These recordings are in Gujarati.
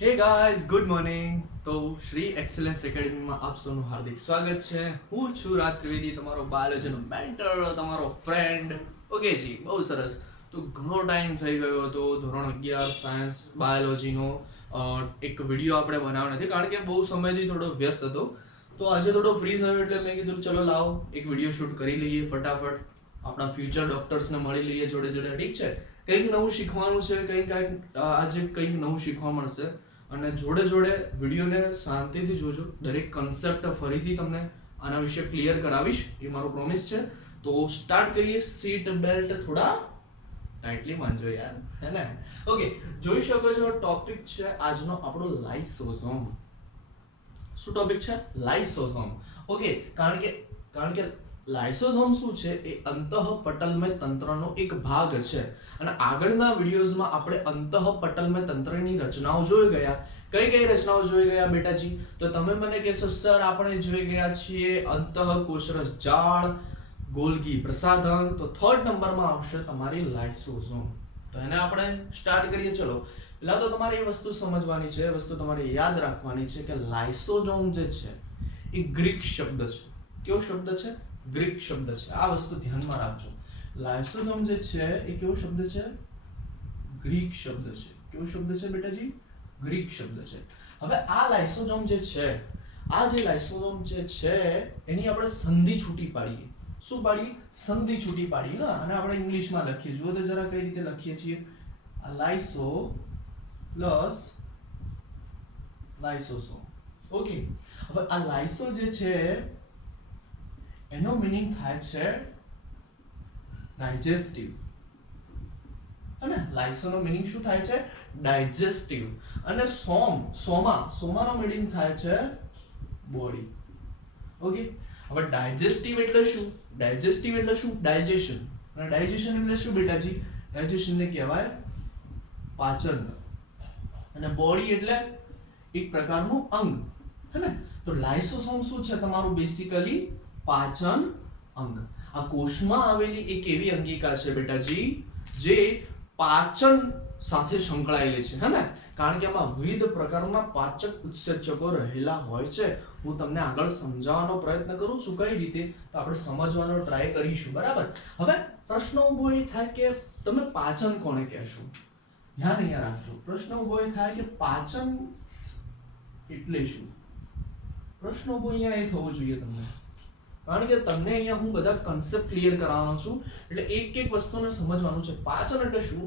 Hey guys good morning. તો શ્રી એક્સેલન્સ એકેડમીમાં આપ સૌનું હાર્દિક સ્વાગત છે. હું છું રાજ ત્રિવેદી, તમારો બાયોલોજીનો મેન્ટર, તમારો ફ્રેન્ડ. ઓકે જી, બહુ સરસ. તો ઘણો ટાઈમ થઈ ગયો હતો ધોરણ 11 સાયન્સ બાયોલોજીનો એક વિડીયો આપણે બનાવ્યો નથી, કારણ કે બહુ સમયથી થોડો વ્યસ્ત હતો. તો આજે થોડો ફ્રી થયો એટલે મેં કીધું ચલો લાવો એક વિડીયો શૂટ કરી લઈએ ફટાફટ. આપણા ફ્યુચર ડોક્ટર્સને મળી લઈએ જોડે જોડે. ઠીક છે, કંઈક નવું શીખવાનું છે, આજે કંઈક નવું શીખવા મળશે. અને જોડે જોડે વિડીયોને શાંતિથી જોજો. દરેક કન્સેપ્ટ ફરીથી તમને આના વિશે ક્લિયર કરાવીશ, એ મારો પ્રોમિસ છે. તો સ્ટાર્ટ કરીએ. સીટ બેલ્ટ થોડા ટાઇટલી બાંધજો યાર, હે ને? ઓકે, જોઈ શકો છો ટોપિક છે આજનો આપણો લાઇસોઝોમ. શું ટોપિક છે? લાઇસોઝોમ. ઓકે, કારણ કે લાઇસોઝોમ શું છે? એ અંતઃપટલમય તંત્રનો એક ભાગ છે. અને આગળના વિડિયોઝમાં આપણે અંતઃપટલમય તંત્રની રચનાઓ જોઈ ગયા. કઈ રચનાઓ જોઈ ગયા બેટાજી? તો તમે મને કહેશો સર આપણે જોઈ ગયા છીએ અંતઃકોષરસ જાળ, ગોલ્ગી પ્રસાધન. તો થર્ડ નંબરમાં આવશે તમારી લાઇસોઝોમ. તો એને આપણે સ્ટાર્ટ કરીએ. ચલો, પહેલા તો તમારે એ વસ્તુ સમજવાની છે, વસ્તુ તમારે યાદ રાખવાની છે કે લાઇસોઝોમ જે છે એ ગ્રીક શબ્દ છે. કેવો શબ્દ છે? ગ્રીક શબ્દ છે. આ વસ્તુ ધ્યાનમાં રાખજો. લાઇસોઝોમ જે છે એ કેવો શબ્દ છે? ગ્રીક શબ્દ છે. કેવો શબ્દ છે બેટાજી? ગ્રીક શબ્દ છે. હવે આ લાઇસોઝોમ જે છે, આ જે લાઇસોઝોમ જે છે એની આપણે સંધિ છૂટી પાડીએ. શું પાડીએ? સંધિ છૂટી પાડીએ. હા, અને આપણે ઇંગ્લિશમાં લખીએ. જુઓ તો જરા કઈ રીતે લખીએ છીએ. આ લાઇસો પ્લસ લાઇસોઝોમ. ઓકે, હવે આ લાઇસો જે છે એનો મીનિંગ થાય છે ડાયજેસ્ટિવ. અને લાઇસોનો મીનિંગ શું થાય છે? ડાયજેસ્ટિવ. અને સોમાનો મીનિંગ થાય છે બોડી. ઓકે, હવે ડાયજેસ્ટિવ એટલે શું? ડાયજેસ્ટિવ એટલે શું? ડાયજેશન. અને ડાયજેશન એટલે શું બેટાજી? ડાયજેશન ને કહેવાય પાચન. અને બોડી એટલે એક પ્રકારનું અંગ, હે ને? તો લાઇસોસોમ શું છે? તમારું બેસિકલી પાચન અંગ. આ કોષમાં આવેલી એક એવી અંગિકા છે બેટાજી જે પાચન સાથે સંકળાયેલી છે, હે ને? કારણ કે આમાં વિવિધ પ્રકારના પાચક ઉત્સેચકો રહેલા હોય છે. હું તમને આગળ સમજાવવાનો પ્રયત્ન કરું છું કઈ રીતે, તો આપણે સમજવાનો ટ્રાય કરીશું. બરાબર? હવે પ્રશ્ન ઉભો એ થાય કે તમે પાચન કોને કહેશો? ધ્યાન અહીંયા રાખજો. પ્રશ્ન ઉભો એ થાય કે પાચન એટલે શું? પ્રશ્ન ઉભો અહીંયા એ થવો જોઈએ તમને, કારણ કે તમને અહીંયા હું બધા કન્સેપ્ટ ક્લિયર કરાવવાનો છું. એટલે એક એક વસ્તુને સમજવાનું છે. પાચન એટલે શું?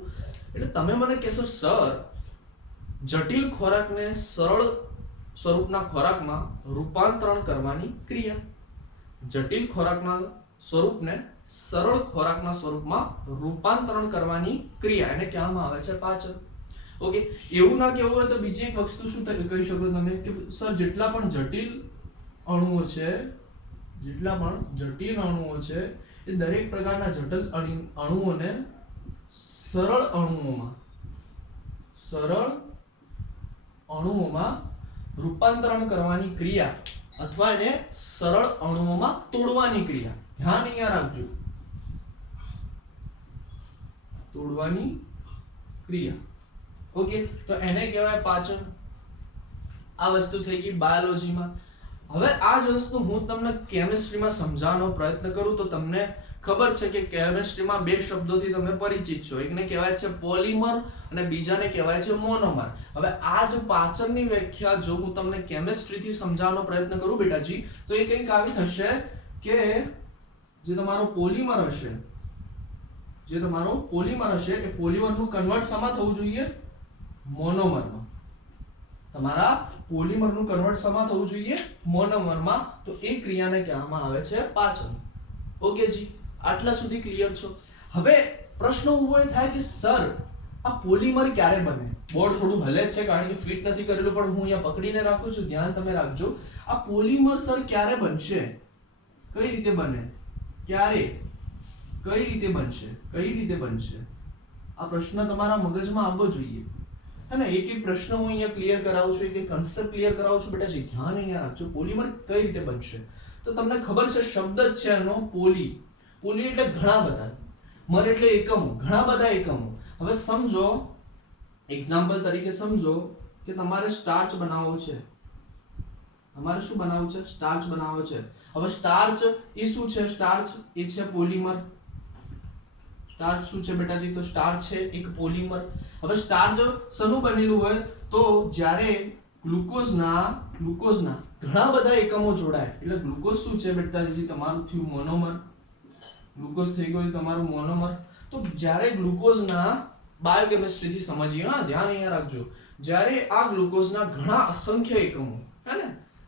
એટલે તમે મને કહેશો સર જટિલ ખોરાકને સરળ સ્વરૂપના ખોરાકમાં રૂપાંતરણ કરવાની ક્રિયા. જટિલ ખોરાકના સ્વરૂપને સરળ ખોરાકના સ્વરૂપમાં રૂપાંતરણ કરવાની ક્રિયા એને કહેવામાં આવે છે પાચન. ઓકે, એવું ના કહેવું હોય તો બીજી એક વસ્તુ શું કહી શકો તમે કે સર જેટલા પણ જટિલ અણુઓ છે એ દરેક પ્રકારના જટિલ અણુઓને સરળ અણુઓમાં રૂપાંતરણ કરવાની ક્રિયા અથવા એને સરળ અણુઓમાં તોડવાની ક્રિયા. ધ્યાન અહીંયા રાખજો, તોડવાની ક્રિયા. ઓકે, તો એને કહેવાય પાચન. આ વસ્તુ થઈ ગઈ બાયોલોજીમાં. હવે આ જ વસ્તુ હું તમને કેમિસ્ટ્રીમાં સમજાવવાનો પ્રયત્ન કરું તો તમને ખબર છે કે કેમિસ્ટ્રીમાં બે શબ્દોથી તમે પરિચિત છો. એકને કહેવાય છે પોલિમર અને બીજાને કહેવાય છે મોનોમર. હવે આ જ પાચનની વ્યાખ્યા જો હું તમને કેમિસ્ટ્રીથી સમજાવવાનો પ્રયત્ન કરું બેટાજી, તો એ કંઈક આવી થશે કે જે તમારો પોલિમર હશે એ પોલિમરનું કન્વર્ટ શામાં થવું જોઈએ? મોનોમરમાં. તમારા પોલિમરનું કન્વર્ટ શામાં થવું જોઈએ? મોનોમરમાં. તો એ ક્રિયાને કહેવામાં આવે છે પાચન. ઓકે જી, આટલા સુધી ક્લિયર છો? હવે પ્રશ્ન ઉભો થાય કે સર આ પોલિમર ક્યારે બને? બોર્ડ થોડું હલે છે કારણ કે ફિટ નથી કરેલું, પણ હું અહીંયા પકડીને રાખું છું. ધ્યાન તમે રાખજો. આ પોલિમર સર ક્યારે બનશે? કઈ રીતે બને? ક્યારે? કઈ રીતે બનશે? આ પ્રશ્ન તમારા મગજમાં આવવો જોઈએ. અને એક એક પ્રશ્ન હું અહીંયા ક્લિયર કરાવું છું, એક કન્સેપ્ટ ક્લિયર કરાવું છું બેટાજી. ધ્યાન અહીંયા રાખજો. પોલિમર કઈ રીતે બનશે? તો તમને ખબર છે શબ્દ જ છે એનો પોલી. પોલી એટલે ઘણા બધા, મર એટલે એકમો, ઘણા બધા એકમો. હવે સમજો, એક્ઝામ્પલ તરીકે સમજો કે તમારે સ્ટાર્ચ બનાવવો છે, તમારે શું બનાવવું છે? સ્ટાર્ચ બનાવવો છે. હવે સ્ટાર્ચ એ શું છે? સ્ટાર્ચ એ છે પોલિમર. સ્ટાર્ચ શું છે બેટાજી? તો સ્ટાર્ચ છે એક પોલિમર. હવે સ્ટાર્ચ શેનું બનેલું હોય? તો જ્યારે ગ્લુકોઝના ઘણા બધા એકમો જોડાય એટલે ગ્લુકોઝ શું છે બેટાજી? તમારું થયું મોનોમર. ગ્લુકોઝ થઈ ગયું તમારું મોનોમર. તો જ્યારે ગ્લુકોઝના બાયોકેમિસ્ટ્રી થી સમજીએ, હા ધ્યાન અહીંયા રાખજો, જ્યારે આ ગ્લુકોઝના ઘણા અસંખ્ય એકમો, હે ને,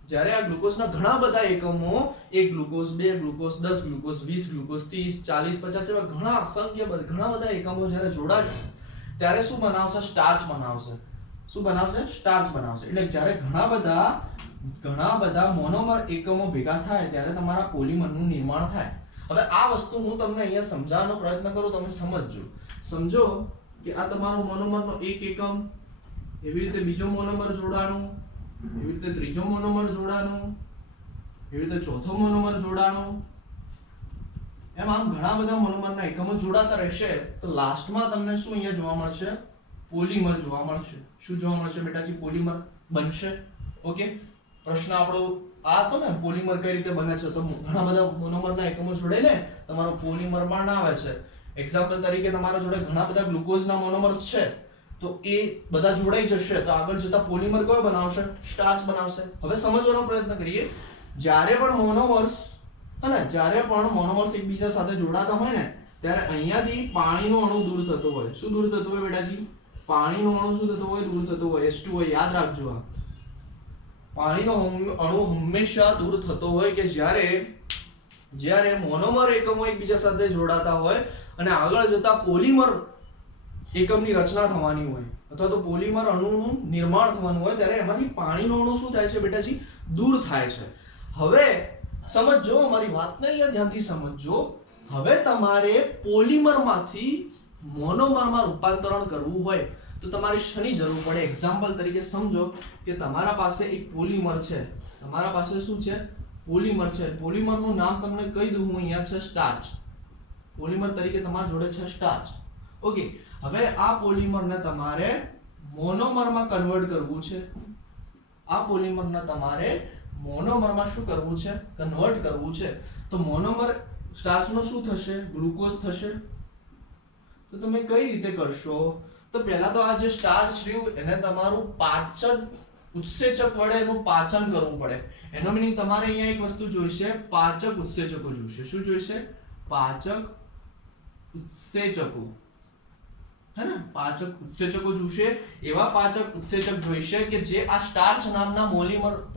જ્યારે આ ગ્લુકોઝના ઘણા બધા એકમો, 1 ગ્લુકોઝ, 2 ગ્લુકોઝ, 10 ગ્લુકોઝ, 20 ગ્લુકોઝ, 30, 40, 50 એવા ઘણા અસંખ્ય ઘણા બધા એકમો જ્યારે જોડાશે ત્યારે શું બનાવશે? સ્ટાર્ચ બનાવશે. શું બનાવશે? સ્ટાર્ચ બનાવશે. એટલે જ્યારે ઘણા બધા મોનોમર એકમો ભેગા થાય ત્યારે તમારા પોલિમરનું નિર્માણ થાય. હવે આ વસ્તુ હું તમને અહીંયા સમજાવવાનો પ્રયત્ન કરું, તમે સમજો કે આ તમારો મોનોમરનો એક એકમ, એવી રીતે બીજો મોનોમર જોડાણું, એવી રીતે ત્રીજો મોનોમર જોડાણું, એવી રીતે ચોથો મોનોમર જોડાણું, એમ આમ ઘણા બધા મોનોમરના એકમો જોડાતા રહેશે તો લાસ્ટમાં તમને શું અહીંયા જોવા મળશે? પોલિમર જોવા મળશે. શું જોવા મળશે બેટાજી? પોલિમર બનશે. ઓકે, પ્રશ્ન આપણો આ હતો ને, પોલિમર કઈ રીતે બને છે? તો ઘણા બધા મોનોમરના એકમો જોડે તમારો પોલિમર બનાવે છે. એક્ઝામ્પલ તરીકે તમારા જોડે ઘણા બધા ગ્લુકોઝના મોનોમર્સ છે તો એ બધા જોડાઈ જશે તો આગળ જતા પોલિમર કયો બનાવશે? સ્ટાર્ચ બનાવશે. હવે સમજવાનો પ્રયત્ન કરીએ, જ્યારે પણ મોનોમર્સ એકબીજા સાથે જોડાતા હોય ને ત્યારે અહીંયાથી પાણીનો અણુ દૂર થતો હોય. શું દૂર થતો હોય બેટાજી? પાણીનો અણુ શું થતો હોય? દૂર થતો હોય. H2O યાદ રાખજો. આ પાણીનો અણુ હંમેશા દૂર થતો હોય કે જ્યારે મોનોમર એકમો એકબીજા સાથે જોડાતા હોય અને આગળ જતા પોલિમર એકમની રચના થવાની હોય અથવા તો પોલિમર અણુનું નિર્માણ થવાનું હોય ત્યારે એમાંથી પાણીનો અણુ શું થાય છે બેટાજી? દૂર થાય છે. હવે સમજો, અમારી વાતને અહીંયા ધ્યાનથી સમજો. હવે તમારે પોલિમરમાંથી મોનોમરમાં રૂપાંતરણ કરવું હોય તો તમારે શેની જરૂર પડે? એક્ઝામ્પલ તરીકે સમજો કે તમારા પાસે એક પોલિમર છે. તમારા પાસે શું છે? પોલિમર છે. પોલિમરનું નામ તમને કહી દઉં હું અહીંયા છે સ્ટાર્ચ. પોલિમર તરીકે તમારા જોડે છે સ્ટાર્ચ. ઓકે, હવે આ પોલિમરને તમારે મોનોમરમાં કન્વર્ટ કરવું છે. આ પોલિમરને તમારે મોનોમરમાં શું કરવું છે? કન્વર્ટ કરવું છે. તો મોનોમર સ્ટાર્ચનો શું થશે? ગ્લુકોઝ થશે. તો તમે કઈ રીતે કરશો? તો પહેલા તો આ જે સ્ટાર્ચ રહ્યું એને તમારું પાચન ઉત્સેચક વડે એનું પાચન કરવું પડે. એનો મીનિંગ તમારે અહીંયા એક વસ્તુ જોઈશે, પાચક ઉત્સેચકો જોઈશે. શું જોઈશે? પાચક ઉત્સેચકો, હે ને, પાચક ઉત્સેચકો જોઈશે. એવા પાચક ઉત્સેચક જોઈશે કે જે આ સ્ટાર્ચ નામના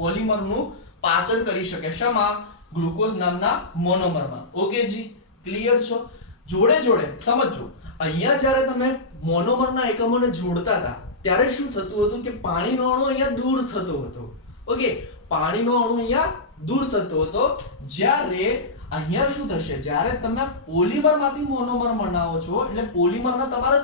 પોલિમરનું પાચન કરી શકે. શામાં? ગ્લુકોઝ નામના મોનોમરમાં. ઓકે જી, ક્લિયર છો? જોડે સમજો, અહીંયા જ્યારે તમે મોનોમરના એકમોને જોડતા હતા ત્યારે શું થતું હતું કે પાણીનો અણુ અહીંયા દૂર થતો હતો. ઓકે, પાણીનો અણુ અહીંયા દૂર થતો હતો. જ્યારે અહીંયા શું થશે? જ્યારે તમે પોલિમરમાંથી મોનોમર બનાવો છો એટલે પોલિમરને તમારે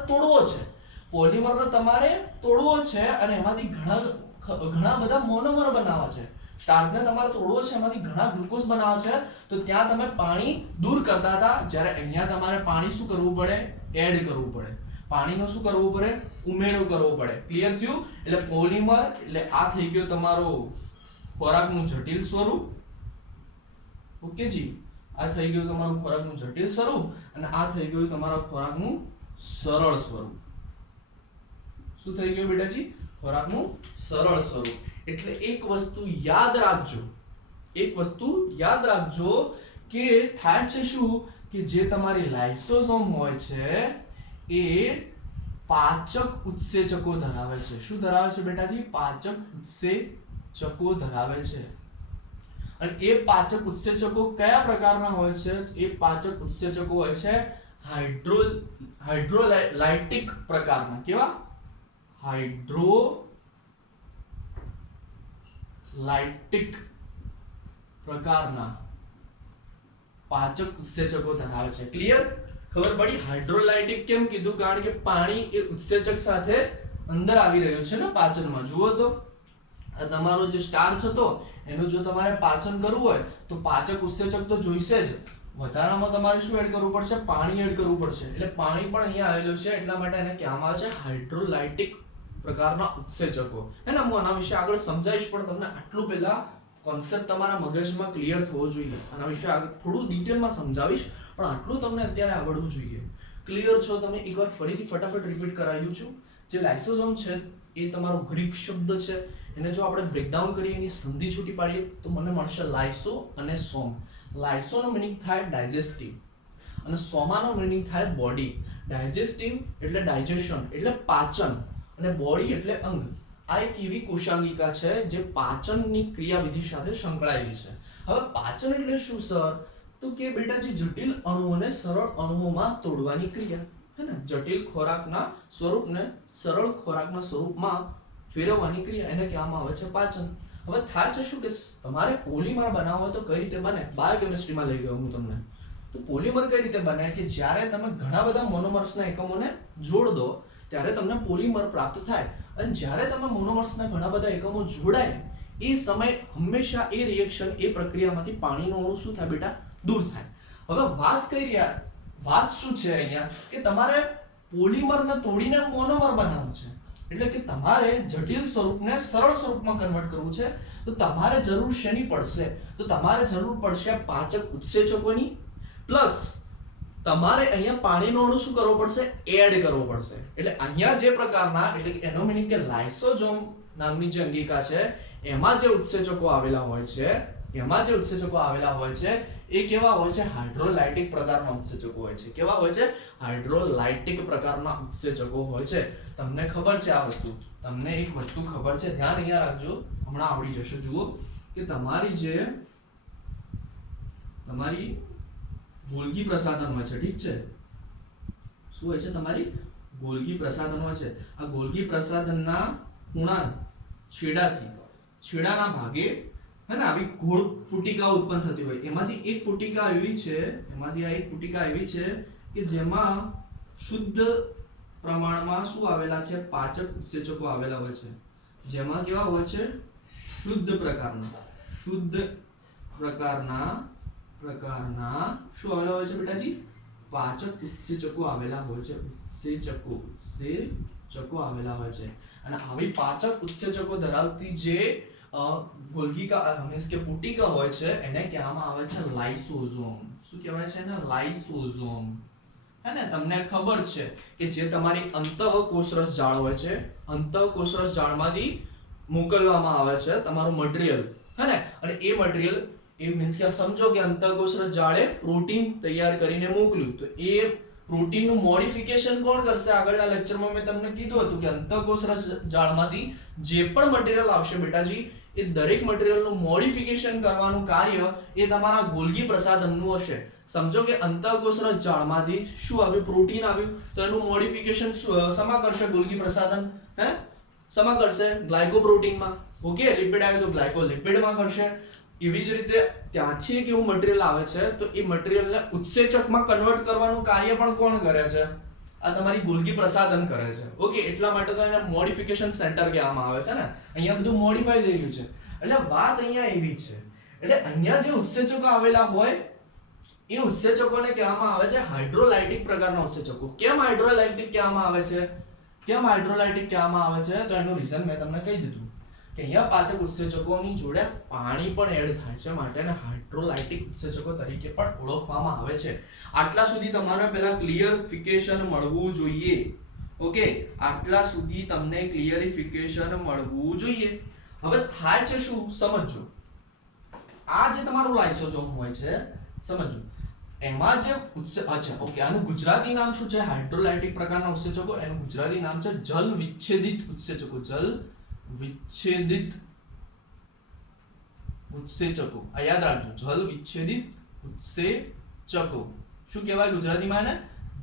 તોડવો છે. અને એમાંથી ઘણા બધા મોનોમર બનાવવા છે. સ્ટાર્ચને તમારે તોડવો છે, એમાંથી ઘણા ગ્લુકોઝ બનાવવા છે. તો ત્યાં તમે પાણી દૂર કરતા હતા, જ્યારે અહીંયા તમારે પાણી શું કરવું પડે? એડ કરવું પડે. પાણીનો શું કરવું પડે? ઉમેરો કરવો પડે. ક્લિયર થયું? એટલે પોલિમર એટલે આ થઈ ગયો તમારો ખોરાકનું જટિલ સ્વરૂપ. ઓકે જી, આ થઈ ગયું તમારું ખોરાકનું જટિલ સ્વરૂપ અને આ થઈ ગયું તમારા ખોરાકનું સરળ સ્વરૂપ. શું થઈ ગયું બેટાજી? ખોરાકનું સરળ સ્વરૂપ. એટલે એક વસ્તુ યાદ રાખજો કે થાય છે શું કે જે તમારી લાઇસોસોમ હોય છે એ પાચક ઉત્સેચકો ધરાવે છે. શું ધરાવે છે બેટાજી? પાચક ઉત્સેચકો ધરાવે છે. અને એ પાચક ઉત્સેચકો કયા પ્રકારના હોય છે? એ પાચક ઉત્સેચકો હોય છે હાઇડ્રોલાઇટિક પ્રકારના. કેવા? હાઇડ્રોલાઇટિક પ્રકારના પાચક ઉત્સેચકો ધરાવે છે. ક્લિયર? ખબર પડી? હાઇડ્રોલાઇટિક કેમ કીધું? કારણ કે પાણી એ ઉત્સેચક સાથે અંદર આવી રહ્યું છે ને પાચનમાં. જુઓ તો આ તમારો જે સ્ટાર્ચ હતો એનું જો તમારે પાચન કરવું હોય તો પાચક ઉત્સેચક તો જોઈશે જ. વધારામાં તમારે શું એડ કરવું પડશે? પાણી એડ કરવું પડશે. એટલે પાણી પણ અહીંયા આવેલું છે એટલા માટે એને કહેવામાં આવે છે હાઇડ્રોલાઇટિક પ્રકારના ઉત્સેચકો. હે ને, હું આના વિશે આગળ સમજાવીશ, પણ તમને આટલું પહેલા કોન્સેપ્ટ તમારા મગજમાં ક્લિયર થવો જોઈએ. આના વિશે આગળ થોડું ડિટેલમાં સમજાવીશ, પણ આટલું તમને અત્યારે આવડવું જોઈએ. ક્લિયર છો તમે? એકવાર ફરીથી ફટાફટ રિપીટ કરાવી દઉં છું. જે લાઇસોઝોમ છે એ તમારો ગ્રીક શબ્દ છે. એને જો આપણે બ્રેકડાઉન કરીએ, એની સંધિ છૂટી પાડીએ તો મને મળશે લાઇસો અને સોમ. લાઇસોનો મીનિંગ થાય ડાયજેસ્ટિવ અને સોમાનો મીનિંગ થાય બોડી. ડાયજેસ્ટિવ એટલે ડાયજેશન એટલે પાચન, અને બોડી એટલે અંગ. આ એક એવી કોશાંગિકા છે જે પાચનની ક્રિયાવિધિ સાથે સંકળાયેલી છે. હવે પાચન એટલે શું સર? તો કે બેટા જે જટિલ અણુઓને સરળ અણુઓમાં તોડવાની ક્રિયા, હે ને, જટિલ ખોરાકના સ્વરૂપને સરળ ખોરાકના સ્વરૂપમાં ફેરવવાની ક્રિયા, એને કહેવામાં આવે છે પાચન. હવે થાય છે શું કે તમારે પોલિમર બનાવવો હોય તો કઈ રીતે બને? બાયોકેમિસ્ટ્રીમાં લઈ ગયો હું તમને. તો પોલિમર કઈ રીતે બને કે જ્યારે તમે ઘણા બધા મોનોમર્સના એકમોને જોડ દો ત્યારે તમને પોલિમર પ્રાપ્ત થાય. અને જ્યારે તમે મોનોમર્સના ઘણા બધા એકમો જોડાય એ સમય હંમેશા એ રિએક્શન, એ પ્રક્રિયામાંથી પાણીનો અણુ શું થાય બેટા? દૂર થાય. હવે વાત કઈ રહ્યા, વાત શું છે અહીંયા કે તમારે પોલિમરને તોડીને મોનોમર બનાવવું છે. એટલે કે તમારે જટિલ સ્વરૂપને સરળ સ્વરૂપમાં કન્વર્ટ કરવું છે. તો તમારે જરૂર શેની પડશે? તો તમારે જરૂર પડશે પાચક ઉત્સેચકોની, પ્લસ તમારે અહીંયા પાણીનો અણુ શું કરવો પડશે? એડ કરવો પડશે. એટલે અહીંયા જે પ્રકારના, એટલે કે એનો મીનિંગ કે લાઇસોઝોમ નામની જે અંગિકા છે એમાં જે ઉત્સેચકો આવેલા હોય છે, એમાં જે ઉત્સેચકો આવેલા હોય છે એ કેવા હોય છે? હાઇડ્રોલાઇટિક પ્રકારના ઉત્સેચકો હોય છે. કેવા હોય છે? હાઇડ્રોલાઇટિક પ્રકારના ઉત્સેચકો હોય છે. તમને ખબર છે આ વસ્તુ? તમને એક વસ્તુ ખબર છે, ધ્યાન અહીંયા રાખજો, હમણાં આવડી જશે. જુઓ કે તમારી ગોલ્ગી પ્રસાધન હોય છે, ઠીક છે? શું હોય છે? તમારી ગોલ્ગી પ્રસાધન હોય છે. આ ગોલ્ગી પ્રસાધનના ખૂણા છેડાના ભાગે, હે ને, આવી ગોળ પુટિકા ઉત્પન્ન થતી હોય. એમાંથી એક પુટિકા એવી છે કે જેમાં શુદ્ધ પ્રમાણમાં શું આવેલા છે? પાચક ઉત્સેચકો આવેલા હોય છે. જેમાં કેવા હોય છે? શુદ્ધ પ્રકારના શું આવેલા હોય છે બેટાજી? પાચક ઉત્સેચકો આવેલા હોય છે. ઉત્સેચકો આવેલા હોય છે. અને આવી પાચક ઉત્સેચકો ધરાવતી જે ગોલ્ગિકા મીન્સ કે પુટિકા હોય છે એને કહેવામાં આવે છે લાઇસોઝોમ. શું કહેવાય છે એને? લાઇસોઝોમ. હે ને, તમને ખબર છે કે જે તમારી અંતઃકોષરસ જાળ હોય છે, અંતઃકોષરસ જાળમાંથી મોકલવામાં આવે છે તમારું મટીરીયલ, હે ને, અને એ મટીરીયલ એ મીન્સ કે સમજો કે અંતઃકોષરસ જાળે પ્રોટીન તૈયાર કરીને મોકલ્યું, તો એ પ્રોટીનનું મોડિફિકેશન કોણ કરશે? આગળના લેક્ચરમાં મેં તમને કીધું હતું કે અંતઃકોષરસ જાળમાંથી જે પણ મટીરીયલ આવશે બેટાજી, એ દરેક મટીરીયલનું મોડિફિકેશન કરવાનું કાર્ય એ તમારા ગોલ્ગી પ્રસાધનનું હશે. સમજો કે અંતઃકોષરસ જાળમાંથી શું આવ્યું? પ્રોટીન આવ્યું, તો એનું મોડિફિકેશન શેમાં કરશે? ગોલ્ગી પ્રસાધન, હે, શેમાં કરશે? ગ્લાયકોપ્રોટીનમાં. ઓકે, લિપિડ આવ્યું તો ગ્લાયકોલિપિડમાં કરશે. એવી જ રીતે ત્યાંથી એક એવું મટીરીયલ આવે છે તો એ મટીરીયલને ઉત્સેચકમાં કન્વર્ટ કરવાનું કાર્ય પણ કોણ કરે છે? આ તમારી ગોલ્ગી પ્રસાધન કરે છે. ઓકે, એટલા માટે તો એને મોડિફિકેશન સેન્ટર કહેવામાં આવે છે ને. અહીંયા બધું મોડિફાઈ થઈ રહ્યું છે. એટલે વાત અહીંયા એવી છે, એટલે અહીંયા જે ઉત્સેચકો આવેલા હોય એ ઉત્સેચકોને કહેવામાં આવે છે હાઇડ્રોલાઇટિક પ્રકારના ઉત્સેચકો. કેમ હાઇડ્રોલાઇટિક કહેવામાં આવે છે? તો એનું રીઝન મેં તમને કહી દીધું કે અહીંયા પાચક ઉત્સેચકોની જોડે પાણી પણ એડ થાય છે, માટે એને હાઇડ્રોલાઇટિક ઉત્સેચકો તરીકે પણ ઓળખવામાં આવે છે. આટલા સુધી તમારે પહેલા ક્લિયરિફિકેશન મળવું જોઈએ. ઓકે, આટલા સુધી તમને ક્લિયરિફિકેશન મળવું જોઈએ. હવે થાય છે શું? સમજો. આ જે તમારું લાઇસોઝોમ હોય છે, સમજો, એમાં જે અચ્છા ઓકે, આનું ગુજરાતી નામ શું છે? હાઇડ્રોલાઇટિક પ્રકારના ઉત્સેચકો. એનું ગુજરાતી નામ છે જલ વિચ્છેદિત ઉત્સેચકો. જલ વિચ્છેદિત ઉત્સેચકો. આ યાદ રાખજો, જલ વિચ્છેદિત ઉત્સેચકો. શું કહેવાય ગુજરાતીમાં એને?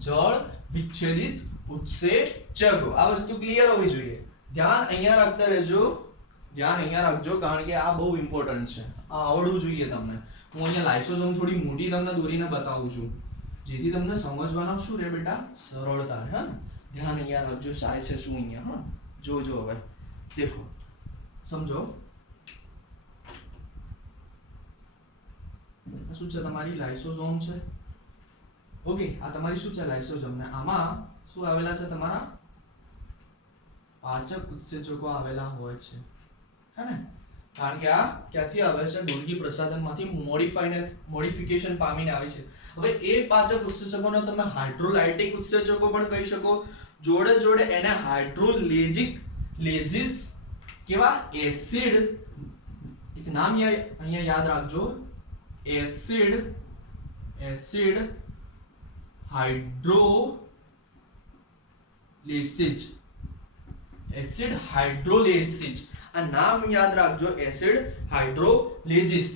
જળ વિચ્છેદિત ઉત્સેચકો. આ વસ્તુ ક્લિયર હોવી જોઈએ. ધ્યાન અહીંયા રાખજો, કારણ કે આ બહુ ઇમ્પોર્ટન્ટ છે. આ આવડવું જોઈએ તમને. હું અહીંયા લાઇસોઝોમ થોડી મોટી તમને દોરીને બતાવું છું, જેથી તમને સમજવામાં શું રહે બેટા? સરળતા રહે. ધ્યાન અહીંયા રાખજો, સાય છે શું અહીંયા. હા, જોજો હવે, દેખો, સમજો. શું છે? તમારી લાઇસોઝોમ છે. ઓકે, આ તમારી શું છે? લાઇસોઝોમ. ને આમાં શું આવેલા છે? તમારા પાચક ઉત્સેચકો આવેલા હોય છે, હે ને? કારણ કે આ ક્યાંથી આવે છે? ગોલ્ગી પ્રસાધનમાંથી મોડિફિકેશન પામીને આવે છે. હવે એ પાચક ઉત્સેચકોને તમે હાઇડ્રોલાઇટિક ઉત્સેચકો પણ કહી શકો. જોડે જોડે એને હાઇડ્રોલેઝિસ કેવા એસિડ, એક નામ અહીંયા યાદ રાખજો, એસિડ હાઇડ્રોલેસિસ, એસિડ હાઇડ્રોલેસિસ, આ નામ યાદ રાખજો, એસિડ હાઇડ્રોલેસિસ,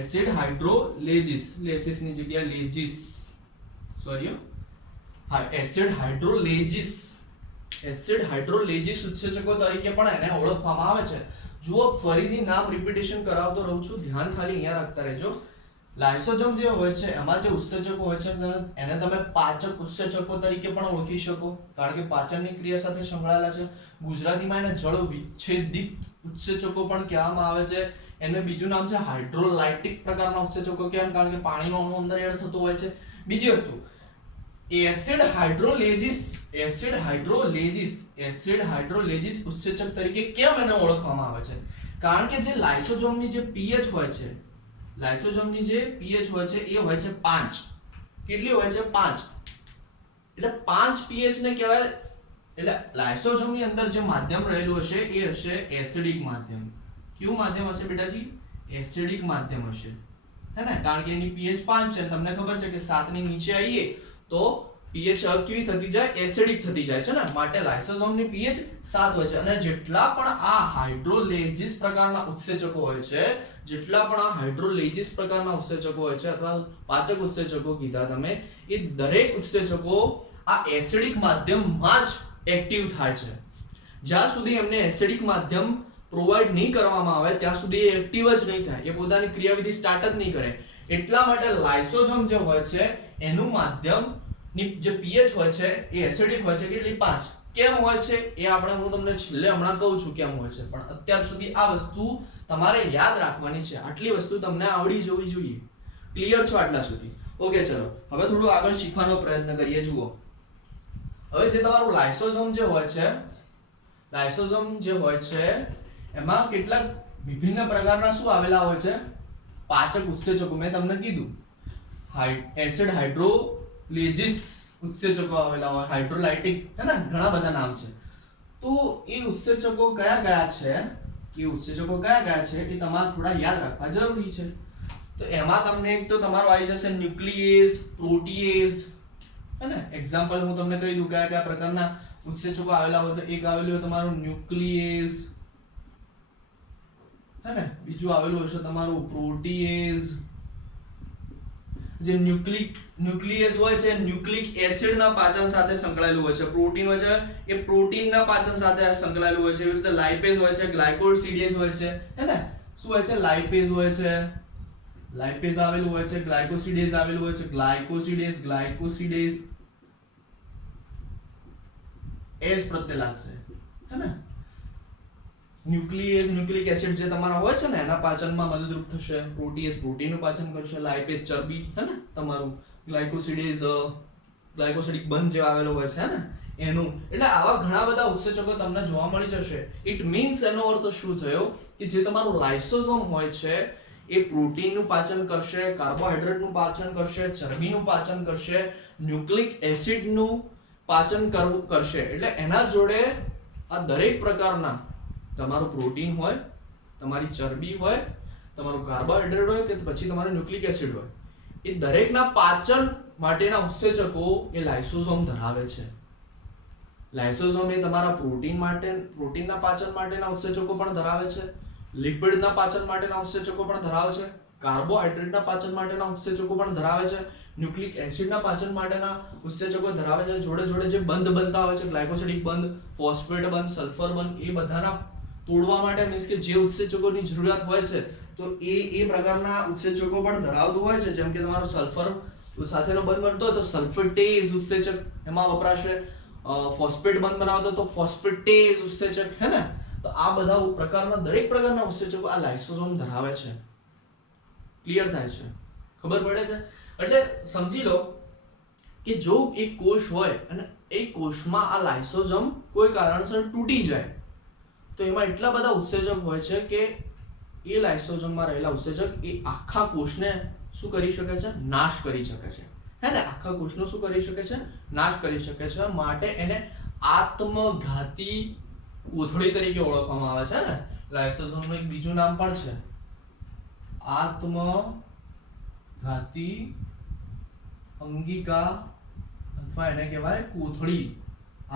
એસિડ હાઇડ્રોલેસિસ, લેસિસ ની જગ્યાએ લેજિસ, સોરી, એસિડ હાઇડ્રોલેસિસ, એસિડ હાઇડ્રોલેસિસ ઉત્સેચકો તરીકે પણ એને ઓળખવામાં આવે છે. જુઓ, ફરીથી નામ રિપીટેશન કરાવતો રહું છું, ધ્યાન ખાલી અહીંયા રાખતા રહેજો. લાઇસોસોમ જે હોય છે એમાં જે ઉત્સેચકો હોય છે એને તમે પાચક ઉત્સેચકો તરીકે પણ ઓળખી શકો, કારણ કે પાચનની ક્રિયા સાથે સંકળાયેલા છે. ગુજરાતીમાં એને જળ વિચ્છેદિત ઉત્સેચકો પણ કહેવામાં આવે છે. એને બીજું નામ છે હાઇડ્રોલાઇટિક પ્રકારના ઉત્સેચકો, કેમ? કારણ કે પાણીનો અણુ અંદર એડ થતો હોય છે. બીજી વસ્તુ, એસિડ હાઇડ્રોલેસિસ ઉત્સેચક તરીકે કેમ એને ઓળખવામાં આવે છે? કારણ કે જે લાઇસોસોમની જે pH હોય છે, લાઇસોસોમની જે pH હોય છે એ હોય છે 5. કેટલી હોય છે? 5. એટલે 5 pH ને કહેવાય. એટલે લાઇસોસોમની અંદર જે માધ્યમ રહેલું હશે એ હશે એસિડિક માધ્યમ. કેવું માધ્યમ હશે બેટાજી? એસિડિક માધ્યમ હશે, હે ને? કારણ કે એની pH 5 છે. તમને ખબર છે કે 7 ની નીચે આવીએ તો pH કેવી થતી જાય? એસિડિક થતી જાય છે ને. માટે લાઇસોસોમની pH 7 હોય છે. અને જેટલા પણ આ હાઇડ્રોલેસિસ પ્રકારના ઉત્સેચકો હોય છે, જેટલા પણ આ હાઇડ્રોલેસિસ પ્રકારના ઉત્સેચકો હોય છે અથવા પાચક ઉત્સેચકો કીધા તમે, એ દરેક ઉત્સેચકો આ એસિડિક માધ્યમમાં જ એક્ટિવ થાય છે. જ્યાં સુધી એમને એસિડિક માધ્યમ પ્રોવાઈડ નહીં કરવામાં આવે ત્યાં સુધી એ એક્ટિવ જ નહીં થાય, એ પોતાની ક્રિયાવિધિ સ્ટાર્ટ જ નહીં કરે. એટલા માટે લાઇસોસોમ જે હોય છે એનું માધ્યમ ની જે pH હોય છે એ એસિડિક હોય છે. કેટલી? 5. કેમ હોય છે એ હું તમને છેલ્લે હમણાં કહું છું કેમ હોય છે, પણ અત્યાર સુધી આ વસ્તુ તમારે યાદ રાખવાની છે. આટલી વસ્તુ તમને આવડી જવી જોઈએ. ક્લિયર છો આટલા સુધી? ઓકે, ચલો હવે થોડું આગળ શીખવાનો પ્રયત્ન કરીએ. જુઓ, હવે જે તમારું લાઇસોસોમ જે હોય છે એમાં કેટલાક વિભિન્ન પ્રકારના શું આવેલા હોય છે? પાચક ઉત્સેચકો. મેં તમને કીધું એસિડ હાઇડ્રોલેસિસ ઉત્સેચકો આવેલા હોય, હાઇડ્રોલાઇટિક, હે ને? ઘણા બધા નામ છે. તો એ ઉત્સેચકો કયા કયા છે એ તમારે થોડા યાદ રાખવા જરૂરી છે. તો એમાં તમને એક તો તમારો આવી જશે ન્યુક્લિયેઝ, પ્રોટીએઝ, હે ને? એક્ઝામ્પલ હું તમને કહી દઉં કયા કયા પ્રકારના ઉત્સેચકો આવેલા હોય. તો એક આવેલું હોય તમારું ન્યુક્લિયેઝ, હે ને? બીજું આવેલું હશે તમારું પ્રોટીએઝ. જે ન્યુક્લિયસ હોય છે ન્યુક્લિક એસિડ ના પાચન સાથે સંકળાયેલું હોય છે. પ્રોટીન હોય છે એ પ્રોટીન ના પાચન સાથે સંકળાયેલું હોય છે. એવી રીતે લાઇપેઝ હોય છે, ગ્લાયકોસિડેઝ હોય છે, હે ને? શું હોય છે? લાઇપેઝ હોય છે, લાઇપેઝ આવેલું હોય છે, ગ્લાયકોસિડેઝ આવેલું હોય છે, ગ્લાયકોસિડેઝ એસ પ્રત્યે લાગશે, હે ને? ન્યુક્લિયેઝ, ન્યુક્લિક એસિડ જે તમારા હોય છે ને એના પાચનમાં મદદરૂપ થશે. પ્રોટીએઝ પ્રોટીનનું પાચન કરશે. લાઇપેઝ ચરબી, હે ને? તમારું ગ્લાયકોસિડેઝ ગ્લાયકોસિડિક બંધ જે આવેલો હોય છે, હે ને? એનું. એટલે આવા ઘણા બધા ઉત્સેચકો તમને જોવા મળી જશે. ઇટ મીન્સ એનો અર્થ શું થયો કે જે તમારું લાઇસોસોમ હોય છે એ પ્રોટીનનું પાચન કરશે, કાર્બોહાઈડ્રેટનું પાચન કરશે, ચરબીનું પાચન કરશે, ન્યુક્લિક એસિડનું પાચન કરશે. એટલે એના જોડે આ દરેક પ્રકારના તમારું પ્રોટીન હોય, તમારી ચરબી હોય, તમારું કાર્બોહાઈડ્રેટ હોય કે પછી તમારું ન્યુક્લિક એસિડ હોય, એ દરેકના પાચન માટેના ઉત્સેચકો એ લાઇસોસોમ ધરાવે છે. લાઇસોસોમ એ તમારા પ્રોટીનના પાચન માટેના ઉત્સેચકો પણ ધરાવે છે, લિપિડના પાચન માટેના ઉત્સેચકો પણ ધરાવે છે, કાર્બોહાઈડ્રેટના પાચન માટેના ઉત્સેચકો પણ ધરાવે છે, ન્યુક્લિક એસિડના પાચન માટેના ઉત્સેચકો ધરાવે છે. જોડે જોડે જે બંધ બનતા હોય છે, ગ્લાયકોસિડિક બંધ, ફોસ્ફેટ બંધ, સલ્ફર બંધ, એ બધાના તોડવા માટે મીન્સ કે જે ઉત્સેચકોની જરૂરિયાત હોય છે તો એ પ્રકારના ઉત્સેચકો પણ ધરાવતું હોય છે. જેમ કે તમારો સલ્ફર સાથેનો બંધ બનતો હોય તો સલ્ફેટેઝ ઉત્સેચક એમાં વપરાશે. ફોસ્ફેટ બંધ બનાવતો તો ફોસ્ફેટેઝ ઉત્સેચક, હે ને? તો આ બધા પ્રકારના દરેક પ્રકારના ઉત્સેચકો આ લાઇસોસોમ ધરાવે છે. ક્લિયર થાય છે? ખબર પડે છે? એટલે સમજી લો કે જો એક કોષ હોય અને એ કોષમાં આ લાઇસોસોમ કોઈ કારણસર તૂટી જાય તો એમાં એટલા બધા ઉત્સેચક હોય છે કે એ લાઇસોસોમમાં રહેલા ઉત્સેચક એ આખા કોષને શું કરી શકે છે? નાશ કરી શકે છે. હે ને? આખા કોષનો શું કરી શકે છે? નાશ કરી શકે છે. માટે એને આત્મઘાતી કોથળી તરીકે ઓળખવામાં આવે છે ને. લાઇસોસોમનું એક બીજું નામ પણ છે, આત્મઘાતી અંગિકા અથવા એને કહેવાય કોથળી.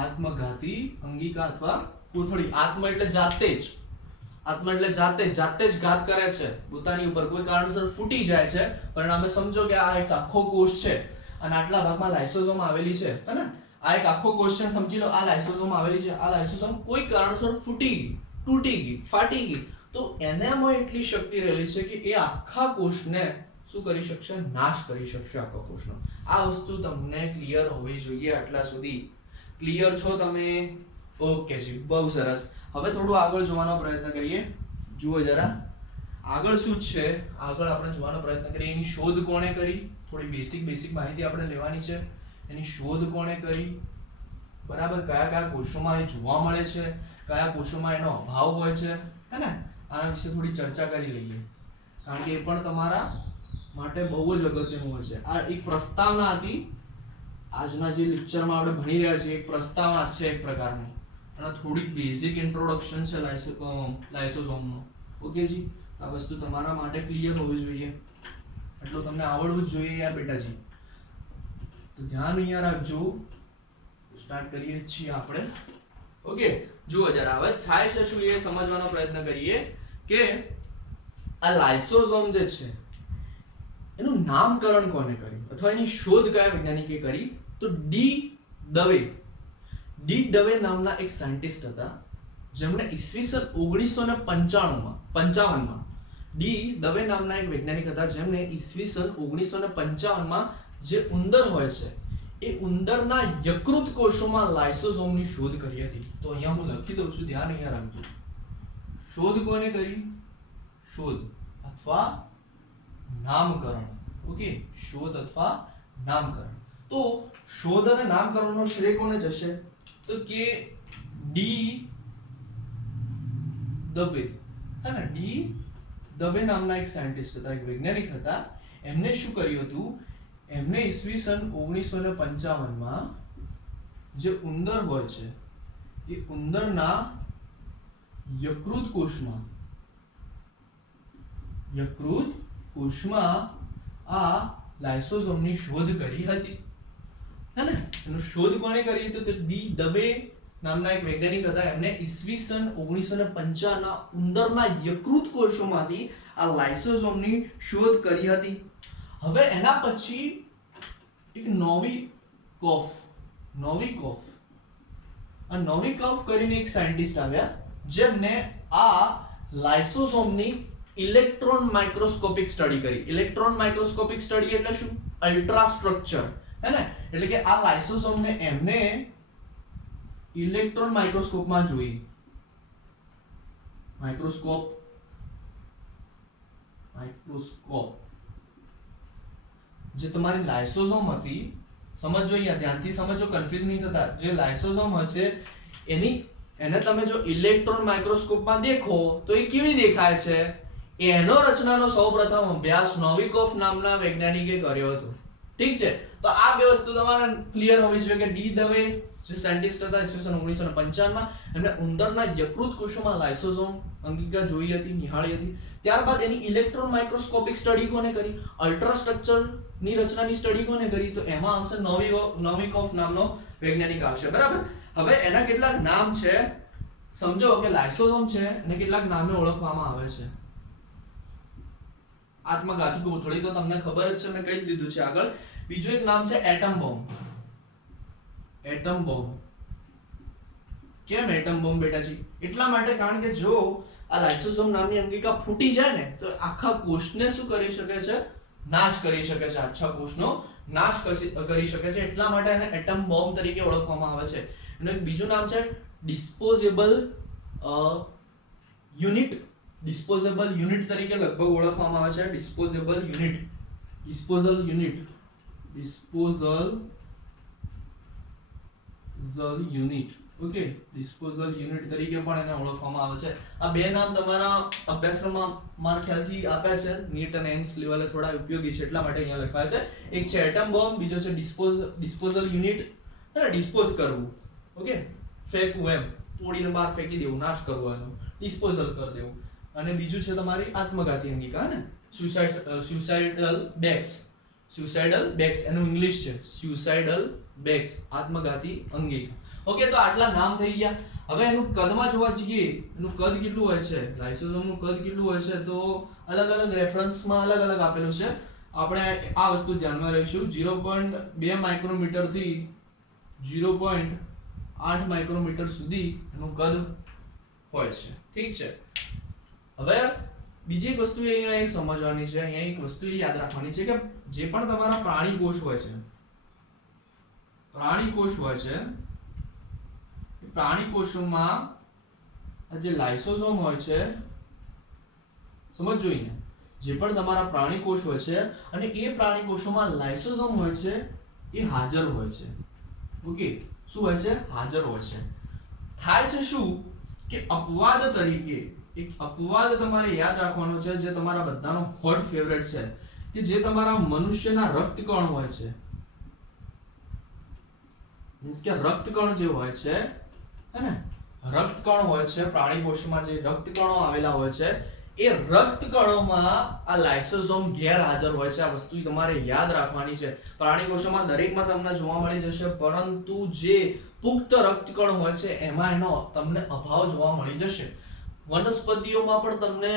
આત્મઘાતી અંગિકા અથવા કોથળી. આત્મ એટલે જાતે જ, આત્મા એટલે જાતે જ ઘાત કરે છે પોતાની ઉપર. કોઈ કારણસર ફૂટી જાય છે, પરિણામે સમજો કે આ એક આખો કોષ છે અને આટલા ભાગમાં લાઇસોસોમ આવેલી છે, હે ને? આ એક આખો કોષ છે, સમજી લો આ લાઇસોસોમ આવેલી છે. આ લાઇસોસોમ કોઈ કારણસર ફૂટી ગઈ, તૂટી ગઈ, ફાટી ગઈ, તો એનામાં એટલી શક્તિ રહેલી છે કે એ આખા કોષને શું કરી શકશે? નાશ કરી શકશે આખા કોષનો. આ વસ્તુ તમને ક્લિયર હોવી જોઈએ. આટલા સુધી ક્લિયર છો તમે? ઓકે જી, બહુ સરસ. હવે થોડું આગળ જોવાનો પ્રયત્ન કરીએ. જુઓ જરા આગળ શું છે. આગળ આપણે જોવાનો પ્રયત્ન કરીએ. એની શોધ કોણે કરી? થોડી બેસિક માહિતી આપણે લેવાની છે. એની શોધ કોણે કરી? બરાબર. કયા કોષોમાં એ જોવા મળે છે, કયા કોષોમાં એનો અભાવ હોય છે, હે ને? આના વિશે થોડી ચર્ચા કરી લઈએ, કારણ કે એ પણ તમારા માટે બહુ જ અગત્યનું હોય છે. આ એક પ્રસ્તાવના હતી. આજના જે લેક્ચરમાં આપણે ભણી રહ્યા છીએ એક પ્રસ્તાવના છે એક પ્રકારની, અને થોડીક બેઝિક ઇન્ટ્રોડક્શન છે લાઇસોસોમનો. ઓકે જી, આ વસ્તુ તમારા માટે ક્લિયર હોવી જોઈએ, એટલું તમને આવડવું જ જોઈએ યાર બેટાજી. તો ધ્યાન અહીંયા રાખજો. સ્ટાર્ટ કરીએ છીએ આપણે. ઓકે, જુઓ જરા હવે થાય છે શું એ સમજવાનો પ્રયત્ન કરીએ કે આ લાઇસોસોમ જે છે એનું નામકરણ કોને કર્યું અથવા એની શોધ કયા વૈજ્ઞાનિકે કરી? તો ડી દવે. ડી દવે નામના એક સાયન્ટિસ્ટ હતા જેમણે ઈસવીસન 1955માં ડી દવે નામના એક વૈજ્ઞાનિક હતા જેમણે ઈસવીસન 1955માં જે ઉંદર હોય છે એ ઉંદરના યકૃત કોષોમાં લાઇસોસોમની શોધ કરી હતી. તો અહીંયા હું લખી દઉં છું, ધ્યાન અહીંયા રાખજો. શોધ કોને કરી? શોધ અથવા નામકરણ. ઓકે, શોધ અથવા નામકરણ. તો શોધ અને નામકરણનો શ્રેય કોને જશે? તો કે ડી દવે. હે ને? ડી દવે નામના એક સાયન્ટિસ્ટ હતા, એક વૈજ્ઞાનિક હતા. એમને શું કર્યું હતું? એમને ઈસવીસન 1955માં જે ઉંદર હોય છે એ ઉંદરના યકૃત કોષમાં આ લાઇસોસોમની શોધ કરી હતી, હે ને? એનું શોધ કોણે કરી? તો ડી દવે નામના એક વૈજ્ઞાનિક હતા. એમને ઈસવીસન 1955 ના ઉંદરના યકૃત કોષોમાંથી આ લાઇસોસોમની શોધ કરી હતી. હવે એના પછી એક નોવિકોફ કરીને એક સાયન્ટિસ્ટ આવ્યા જેમને આ લાઇસોસોમની ઇલેક્ટ્રોન માઇક્રોસ્કોપિક સ્ટડી કરી. ઇલેક્ટ્રોન માઇક્રોસ્કોપિક સ્ટડી એટલે શું? અલ્ટ્રા સ્ટ્રક્ચર, હે ને? એટલે કે આ લાઇસોસોમને એમને ઇલેક્ટ્રોન માઇક્રોસ્કોપમાં જોઈ. માઇક્રોસ્કોપ જે તમારી લાઇસોસોમ હતી, સમજો અહીંયા ધ્યાનથી સમજો, કન્ફ્યુઝ નહીં થતા. જે લાઇસોસોમ હશે એને તમે જો ઇલેક્ટ્રોન માઇક્રોસ્કોપમાં દેખો તો એ કેવી દેખાય છે? એનો રચનાનો સૌપ્રથમ અભ્યાસ નોવિકોફ નામના વૈજ્ઞાનિકે કર્યો હતો. ઠીક છે? તો આ બે વસ્તુ તમારે ક્લિયર હોવી જોઈએ કે ડી દવે જે સાયન્ટિસ્ટ હતા ઈસવીસન 1955માં એમને ઉંદરના યકૃત કોષોમાં લાઇસોસોમ અંગિકા જોઈ હતી, નિહાળી હતી. ત્યારબાદ એની ઇલેક્ટ્રોન માઇક્રોસ્કોપિક સ્ટડી કોને કરી? અલ્ટ્રા સ્ટ્રક્ચર ની રચનાની સ્ટડી કોને કરી? તો એમાં આવશે નોવિકોફ નામનો વૈજ્ઞાનિક આવશે. બરાબર. હવે એના કેટલાક નામ છે, સમજો કે લાઇસોસોમ છે એને કેટલાક નામે ઓળખવામાં આવે છે. આત્મઘાતી કોથળી તો તમને ખબર જ છે, મેં કહી દીધું છે આગળ. બીજું એક નામ છે એટમ બોમ્બ. Atom bomb. કેમ એટમ બોમ્બ બેટાજી? એટલા માટે કારણ કે જો આ લાઇસોસોમ નામની અંગિકા ફૂટી જાય ને તો આખા કોષને શું કરી શકે છે? નાશ કરી શકે છે. આખા કોષનો નાશ કરી શકે છે. એટલા માટે એને એટમ બોમ્બ તરીકે ઓળખવામાં આવે છે. એનું એક બીજું નામ છે ડિસ્પોઝેબલ યુનિટ. ડિસ્પોઝેબલ યુનિટ તરીકે લગભગ ઓળખવામાં આવે છે. Disposal unit disposal unit. Okay, disposal unit તરીકે પણ એને ઓળખવામાં આવે છે. આ બે નામ તમારા અભ્યાસક્રમમાં મારા ખ્યાલથી આપ્યા છે. નીટ અને એમ્સ લેવલે થોડા ઉપયોગી છે એટલા માટે અહીંયા લખાયા છે. એક છે એટમ બોમ્બ, બીજો છે ડિસ્પોઝલ યુનિટ, અને ડિસ્પોઝ કરવું. ઓકે, ફેંકવું એમ, તોડીને બહાર ફેંકી દેવું, નાશ કરવો એનો, ડિસ્પોઝલ કરી દેવું. અને બીજું છે તમારી આત્મઘાતી અંગિકા ને, સુસાઇડલ બેગ્સ એનું ઇંગ્લિશ છે સુસાઇડલ બેગ્સ, આત્મઘાતી અંગિકા. ઓકે, તો આટલા નામ થઈ ગયા. હવે એનું કદમાં જોવા જઈએ, એનું કદ કેટલું હોય છે, લાઇસોસોમનું કદ કેટલું હોય છે, તો અલગ અલગ રેફરન્સમાં અલગ અલગ આપેલું છે. આપણે આ વસ્તુ ધ્યાનમાં લઈશું. 0.2 માઇક્રોમીટર થી 0.8 માઇક્રોમીટર સુધી એનું કદ હોય છે. ઠીક છે. હવે બીજી એક વસ્તુ અહીંયા એ સમજવાની છે, અહીંયા એક વસ્તુ એ યાદ રાખવાની છે કે જે પણ તમારા પ્રાણી કોષ હોય છે, પ્રાણી કોષોમાં આ જે લાઇસોસોમ હોય છે, સમજજો અહીંયા, જે પણ તમારા પ્રાણી કોષ હોય છે અને એ પ્રાણી કોષોમાં લાઇસોસોમ હોય છે એ હાજર હોય છે. ઓકે, શું હોય છે? હાજર હોય છે. થાય છે શું કે અપવાદ તરીકે, એક અપવાદ તમારે યાદ રાખવાનો છે જે તમારા બધાનો હોટ ફેવરેટ છે, કે જે તમારા મનુષ્યના રક્તકણ હોય છે, મીન્સ કે રક્તકણ જે હોય છે, હે ને, રક્તકણ હોય છે પ્રાણી કોષમાં, જે રક્તકણો આવેલા હોય છે એ રક્તકણોમાં આ લાઇસોસોમ ગેરહાજર હોય છે. આ વસ્તુ તમારે યાદ રાખવાની છે. પ્રાણી કોષોમાં દરેકમાં તમને જોવા મળી જશે, પરંતુ જે પુખ્ત રક્તકણ હોય છે એમાં એનો તમને અભાવ જોવા મળી જશે. વનસ્પતિઓમાં પણ તમને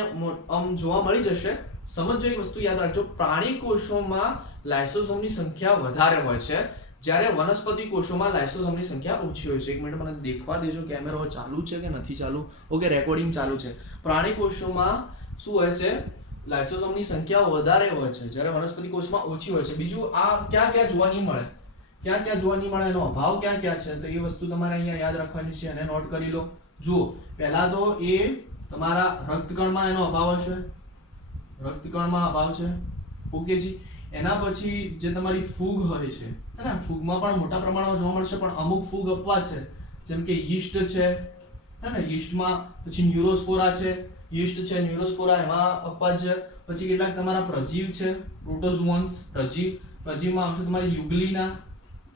જોવા મળી જશે. સમજો, એક વસ્તુ યાદ રાખજો, પ્રાણી કોષોમાં લાઇસોસોમની સંખ્યા વધારે હોય છે, જ્યારે વનસ્પતિ કોષોમાં લાઇસોસોમની સંખ્યા ઓછી હોય છે. એક મિનિટ મને દેખવા દેજો, કેમેરો ચાલુ છે કે નથી ચાલુ? ઓકે, રેકોર્ડિંગ ચાલુ છે. પ્રાણી કોષોમાં શું હોય છે? લાઇસોસોમની સંખ્યા વધારે હોય છે, જ્યારે વનસ્પતિ કોષમાં ઓછી હોય છે. બીજું, આ ક્યાં ક્યાં જોવા નહીં મળે, એનો અભાવ ક્યાં ક્યાં છે, તો એ વસ્તુ તમારે અહીંયા યાદ રાખવાની છે, અને નોટ કરી લો. જુઓ, પહેલા તો એ તમારા રક્તકણમાં એનો અભાવ હશે, રક્તકણમાં અભાવ છે. ઓકે જી. એના પછી જે તમારી ફૂગ હોય છે, હે ને, ફૂગમાં પણ મોટા પ્રમાણમાં જોવા મળશે, પણ અમુક ફૂગ અપવાદ છે, જેમ કે યીસ્ટ છે, હે ને, યીસ્ટમાં પછી ન્યુરોસ્પોરા છે, એમાં અપવાદ છે. પછી કેટલાક તમારા પ્રજીવ છે, પ્રોટોઝોઅન્સ, પ્રજીવમાં આવશે તમારી યુગ્લિના,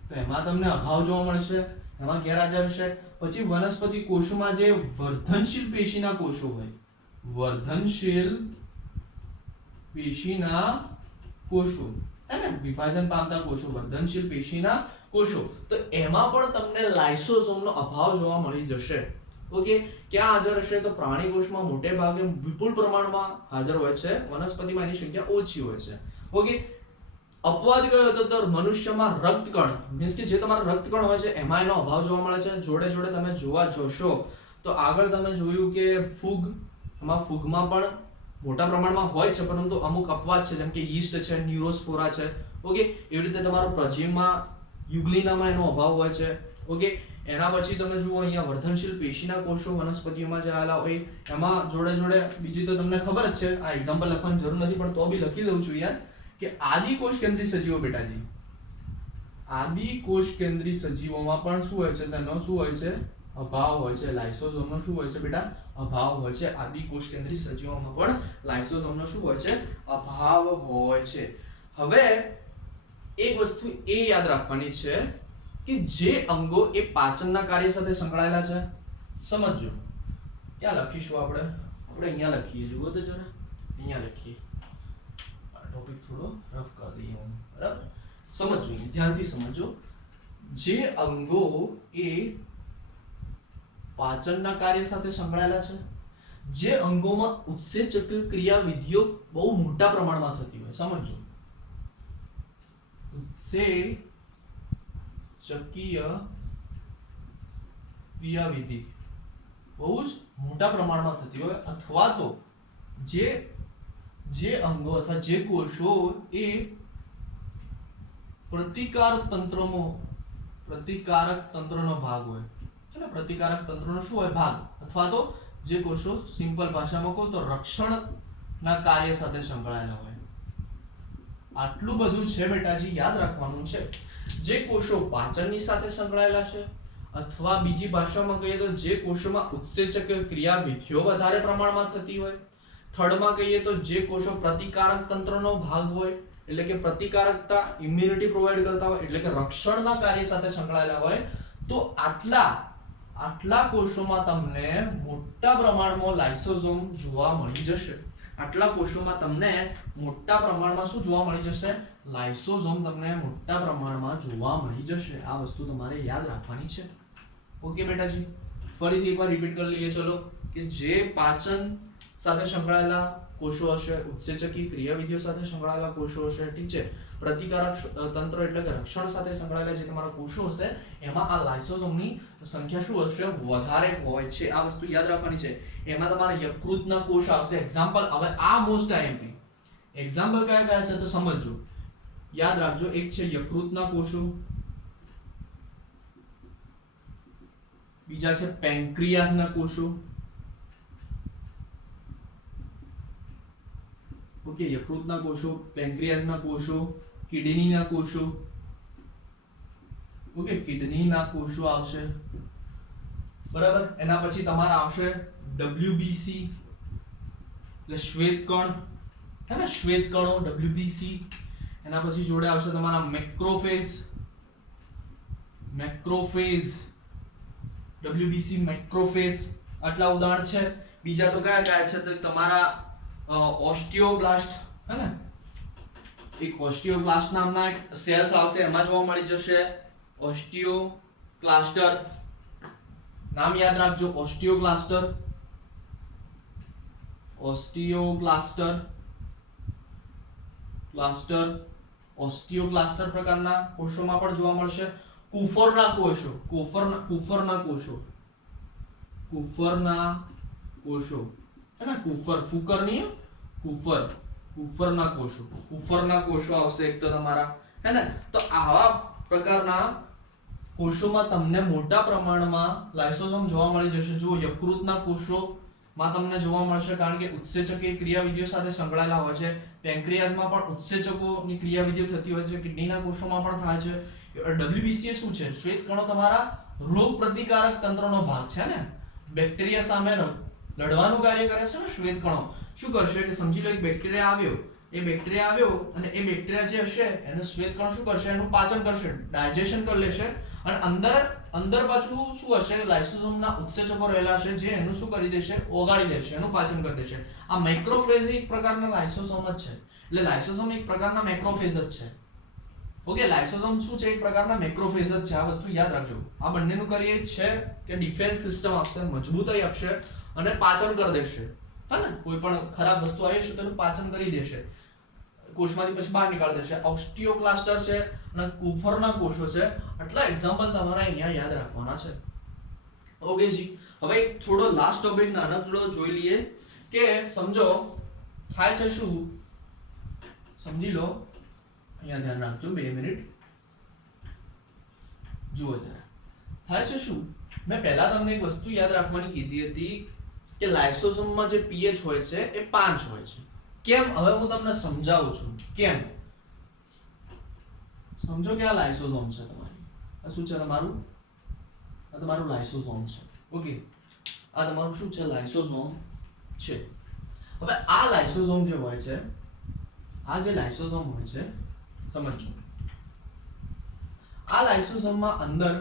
તો એમાં તમને અભાવ જોવા મળશે, એમાં ગેરહાજર છે. પછી વનસ્પતિ કોષોમાં જે વર્ધનશીલ પેશીના કોષો હોય, હે ને, વિભાજન પામતા કોષો, વર્ધનશીલ પેશીના કોષો, તો એમાં પણ તમને લાઇસોસોમનો અભાવ જોવા મળી જશે. ઓકે, ક્યાં હાજર હશે? તો પ્રાણી કોષમાં મોટે ભાગે વિપુલ પ્રમાણમાં હાજર હોય છે, વનસ્પતિમાં એની સંખ્યા ઓછી હોય છે. ઓકે, અપવાદ કયો હતો? તો મનુષ્યમાં રક્તકણ, મીન્સ કે જે તમારા રક્તકણ હોય છે એમાં એનો અભાવ જોવા મળે છે. જોડે જોડે તમે જોવા જોશો તો આગળ તમે જોયું કે ફૂગમાં પણ મોટા પ્રમાણમાં હોય છે, પરંતુ અમુક અપવાદ છે, જેમ કે યીસ્ટ છે, ન્યુરોસ્પોરા છે. ઓકે, એવી રીતે તમારો પ્રજીવમાં યુગ્લિનામાં એનો અભાવ હોય છે. ઓકે, એના પછી તમે જુઓ અહીંયા વર્ધનશીલ પેશીના કોષો વનસ્પતિઓમાં જે આવેલા હોય એમાં જોડે જોડે બીજી તો તમને ખબર જ છે, આ એક્ઝામ્પલ લખવાની જરૂર નથી, પણ તો બી લખી દઉં છું યાર, કે આદિ કોષ કેન્દ્રી સજીવો, બેટાજી, આદિ કોષ કેન્દ્રી સજીવોમાં પણ શું હોય છે? તેનો શું હોય છે? અભાવ હોય છે. લાઇસોસોમનો શું હોય છે બેટા? અભાવ હોય છે. આદિ કોષ કેન્દ્રી સજીવોમાં પણ લાઇસોસોમનો શું હોય છે? અભાવ હોય છે. હવે એક વસ્તુ એ યાદ રાખવાની છે કે જે અંગો એ પાચનના કાર્ય સાથે સંકળાયેલા છે, સમજજો. ક્યાં લખીશું આપણે અહીંયા લખીએ, જુઓ તો જરા, અહીંયા લખીએ. ટોપિક થોડો રફ કરી દઈએ હું, બરાબર? સમજજો, ધ્યાનથી સમજો. જે અંગો એ પાચનના કાર્ય સાથે સંકળાયેલા છે, જે અંગોમાં ઉત્સેચક ક્રિયાવિધિઓ બહુ મોટા પ્રમાણમાં થતી હોય, સમજો, ઉત્સેચકીય ક્રિયાવિધિ બહુ જ મોટા પ્રમાણમાં થતી હોય, અથવા તો જે અંગો અથવા જે કોષો એ પ્રતિકારક તંત્રનો ભાગ હોય, એટલે પ્રતિકારક તંત્રનો શું હોય? ભાગ. અથવા તો જે કોષો સિમ્પલ ભાષામાં કહો તો રક્ષણના કાર્ય સાથે સંકળાયેલા હોય. આટલું બધું છે બેટાજી, યાદ રાખવાનું છે. જે કોષો પાચનની સાથે સંકળાયેલા છે અથવા બીજી ભાષામાં કહીએ તો જે કોષોમાં ઉત્સેચક ક્રિયાવિધિઓ વધારે પ્રમાણમાં થતી હોય. થર્ડમાં કહીએ તો જે કોષો પ્રતિકારક તંત્રનો ભાગ હોય, એટલે કે પ્રતિકારકતા ઇમ્યુનિટી પ્રોવાઈડ કરતા હોય, એટલે કે રક્ષણના કાર્ય સાથે સંકળાયેલા હોય, તો આટલા કોષોમાં તમને મોટા પ્રમાણમાં લાઇસોસોમ જોવા મળી જશે. આટલા કોષોમાં તમને મોટા પ્રમાણમાં શું જોવા મળી જશે? લાઇસોસોમ તમને મોટા પ્રમાણમાં જોવા મળી જશે. આ વસ્તુ તમારે યાદ રાખવાની છે. ઓકે બેટાજી, ફરીથી એકવાર રિપીટ કરી લઈએ. ચલો, કે જે પાચન સાથે સંકળાયેલા કોષો હશે, ઉત્સેચકી ક્રિયાવિધિઓ સાથે સંકળાયેલા કોષો હશે, ઠીક છે, પ્રતિકારક તંત્ર એટલે કે રક્ષણ સાથે સંકળાયેલા જે તમારા કોષો હશે, એમાં આ લાઇસોસોમની સંખ્યા શું હશે? વધારે હોય છે. આ વસ્તુ યાદ રાખવાની છે. એમાં તમારા યકૃતના કોષ આવશે. એક્ઝામ્પલ, હવે આ મોસ્ટ આઈએમપી એક્ઝામ્પલ કયા કયા છે તો સમજજો, યાદ રાખજો. એક છે યકૃતના કોષો, બીજા છે પેન્ક્રિયાસના કોષો. ઓકે, યકૃતના કોષો, પેન્ક્રિયાસના કોષો, કિડનીના કોષો. ઓકે, કિડનીના કોષો આવશે, બરાબર. એના પછી તમારા આવશે WBC એટલે શ્વેત કણ, હે ને, શ્વેત કણો WBC. એના પછી જોડે આવશે તમારા મેક્રોફેજ WBC મેક્રોફેજ. આટલા ઉદાહરણ છે. બીજા તો કયા કયા છે તો તમારા ઓસ્ટિયોબ્લાસ્ટ, હે ને, એક ઓસ્ટિયોબ્લાસ્ટ નામના એક સેલ્સ આવશે, એમાં જોવા મળી જશે ઓસ્ટિયોક્લાસ્ટર. નામ યાદ રાખજો, ઓસ્ટિયોક્લાસ્ટર ઓસ્ટિયોક્લાસ્ટર પ્રકારના કોષોમાં પણ જોવા મળશે. કુફરના કોષો, હે ને, કુફરના કોષો આવશે એક તો તમારા, હે ને. તો આવા પ્રકારના કોષોમાં તમને મોટા પ્રમાણમાં લાઇસોસોમ જોવા મળી જશે. જો યકૃતના કોષોમાં તમને જોવા મળશે, કારણ કે ઉત્સેચકી ક્રિયાવિધિઓ સાથે સંકળાયેલા હોય છે. પેન્ક્રિયાસમાં પણ ઉત્સેચકોની ક્રિયાવિધિઓ થતી હોય છે. કિડનીના કોષોમાં પણ થાય છે. WBC એ શું છે? શ્વેત કણો તમારા રોગ પ્રતિકારક તંત્રનો ભાગ છે ને, બેક્ટેરિયા સામે લડવાનું કાર્ય કરે છે ને શ્વેત કણો. શું કરશે કે સમજી લો એક બેક્ટેરિયા આવ્યો અને એ બેક્ટેરિયા જે હશે એને શ્વેત કણ શું કરશે? એનું પાચન કરશે, ડાયજેશન કરી લેશે, અને અંદર પાછું શું હશે? લાઇસોસોમના ઉત્સેચકો રહેલા હશે, જે એનું શું કરી દેશે? ઓગાળી દેશે, એનું પાચન કરી દેશે. આ મેક્રોફેજ એક પ્રકારના લાઇસોસોમ જ છે. એટલે લાઇસોસોમ એક પ્રકારના મેક્રોફેજ જ છે. ઓકે, લાઇસોસોમ શું છે? એક પ્રકારના મેક્રોફેજ જ છે. આ વસ્તુ યાદ રાખજો. આ બંનેનું કાર્ય છે કે ડિફેન્સ સિસ્ટમ આપશે, મજબૂતાઈ આપશે અને પાચન કરી દેશે, હે ને. કોઈ પણ ખરાબ વસ્તુ આવી હશે તો એનું પાચન કરી દેશે, કોષમાંથી પછી બહાર નીકાળી દેશે. ઓસ્ટિયોક્લાસ્ટર છે અને કુફરના કોષો છે. આટલા એક્ઝામ્પલ તમારે અહીંયા યાદ રાખવાના છે. ઓકે જી, હવે એક થોડો લાસ્ટ ટોપિક નાનકડો જોઈ લઈએ કે સમજો થાય છે શું, સમજી લો. અહીંયા ધ્યાન રાખજો, 2 મિનિટ જુઓ જરા. થાય છે શું, મેં પહેલા તમને એક વસ્તુ યાદ રાખવાની કીધી હતી કે લાઇસોસોમમાં જે pH હોય છે એ 5 હોય છે. કેમ? હવે હું તમને સમજાવું છું કેમ. સમજો કે આ લાઇસોસોમ છે તમારી. આ શું છે તમારું? આ તમારું લાઇસોસોમ છે. ઓકે, આ તમારું શું છે? લાઇસોસોમ છે. હવે આ લાઇસોસોમ જે હોય છે, આ જે લાઇસોસોમ હોય છે, સમજો આ લાઇસોસોમમાં અંદર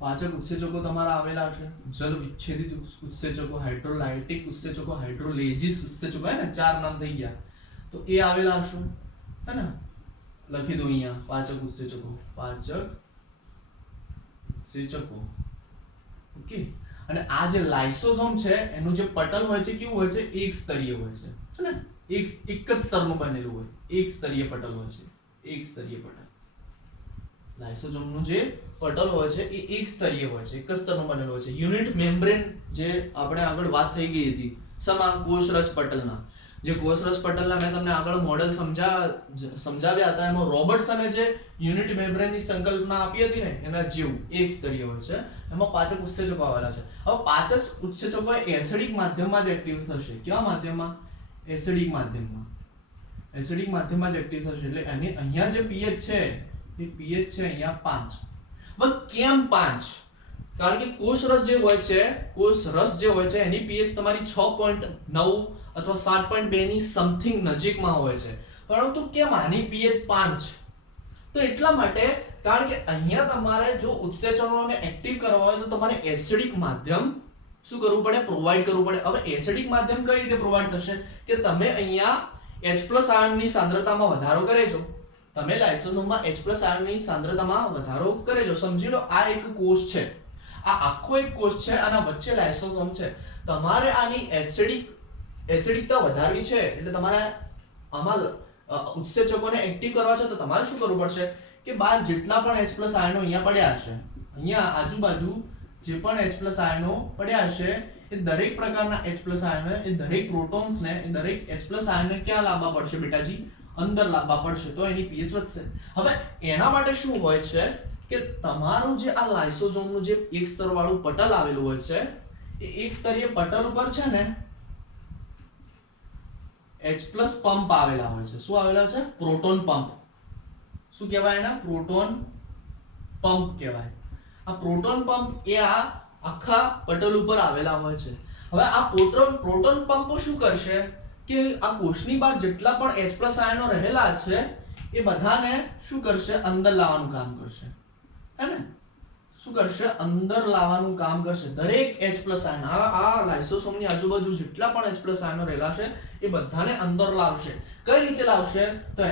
પાચક ઉત્સેચકો તમારા આવેલા હશે. જલ વિચ્છેદિત ઉત્સેચકો, હાઇડ્રોલાઇટિક ઉત્સેચકો, હાઇડ્રોલેઝિસ ઉત્સેચકો, હે ને, 4 નામ થઈ ગયા. તો એ આવેલા હશે, હે ને. લખી દો અહીંયા પાચક ઉત્સેચકો. ઓકે, અને આ જે લાઇસોસોમ છે એનું જે પટલ હોય છે કેવું હોય છે? એક સ્તરીય હોય છે, હે ને. એક જ સ્તરનું બનેલું હોય, એક સ્તરીય પટલ હોય છે, એક સ્તરીય પટલ. લાઇસોસોમનું જે પટલ હોય છે એ એક સ્તરીય હોય છે, એક જ સ્તરનું બનેલું હોય છે. યુનિટ મેમ્બ્રેન જે આપણે આગળ વાત થઈ ગઈ હતી, સમા કોષરસ પટલના. જે કોષરસ પટલના મેં તમને આગળ મોડેલ સમજાવ્યા હતા, એમાં રોબર્ટસને જે યુનિટ મેમ્બ્રેનની સંકલ્પના આપી હતી ને, એના જેવું એક સ્તરીય હોય છે. એમાં પાચક ઉત્સેચકો આવેલા છે. હવે પાચક ઉત્સેચકો એસિડિક માધ્યમમાં જ એક્ટિવ થશે. કેવા માધ્યમમાં? એસિડિક માધ્યમમાં. એસિડિક માધ્યમમાં જ એક્ટિવ થશે. એટલે અહીંયા જે pH છે એ pH છે અહીંયા 5. હવે કેમ 5? કારણ કે કોષ રસ જે હોય છે એની pH તમારી 6.9 અથવા 7.2 ની સમથિંગ નજીકમાં હોય છે, પરંતુ કેમ આની pH 5? તો એટલા માટે કારણ કે અહીંયા તમારે જો ઉત્સેચનોને એક્ટિવ કરવા હોય તો તમારે એસિડિક માધ્યમ શું કરવું પડે? પ્રોવાઈડ કરવું પડે. હવે એસિડિક માધ્યમ કઈ રીતે પ્રોવાઈડ થશે કે તમે અહીંયા H+ આયનની સાંદ્રતામાં વધારો કરે છો, તમે લાઇસોસોમમાં H+ આયનની સાંદ્રતામાં વધારો કરે છો. સમજી લો આ એક કોષ છે, આ આખો એક કોષ છે, આના વચ્ચે લાઇસોસોમ છે. તમારે આની એસિડિકતા વધારવી છે એટલે તમારે આમાં ઉત્સેચકોને એક્ટિવ કરવા છે, તો તમારે શું કરવું પડશે કે બહાર જેટલા પણ H+ આયનો અહીંયા પડ્યા હશે, અહીંયા આજુબાજુ જે પણ H+ આયનો પડ્યા હશે એ દરેક પ્રકારના H+ આયનો, એ દરેક પ્રોટોન્સને, એ દરેક H+ આયનને ક્યાં લાવવા પડશે બેટાજી? અંદર લાવવા પડશે, તો એની pH વધશે. હવે એના માટે શું હોય છે કે તમારું જે આ લાઇસોસોમનું જે એક સ્તર વાળું પટલ આવેલું હોય છે, એ એક સ્તરીય પટલ ઉપર છે ને H+ પંપ આવેલા હોય છે. શું આવેલા છે? Proton pump. શું કહેવાય એના? પ્રોટોન પંપ કહેવાય. આ પ્રોટોન પંપ એ આ આખા પટલ ઉપર આવેલા હોય છે. હવે આ પ્રોટોન પંપ શું કરશે કે આ કોષની બહાર જેટલા પણ H+ આયનો રહેલા છે એ બધાને શું કરશે? અંદર લાવવાનું કામ કરશે, હે ને? શું કરશે? અંદર લાવવાનું કામ કરશે. દરેક H+ આયન આ લાઇસોસોમની આજુબાજુ જેટલા પણ H+ આયનો રહેલા છે એ બધાને અંદર લાવશે. કઈ રીતે લાવશે? તો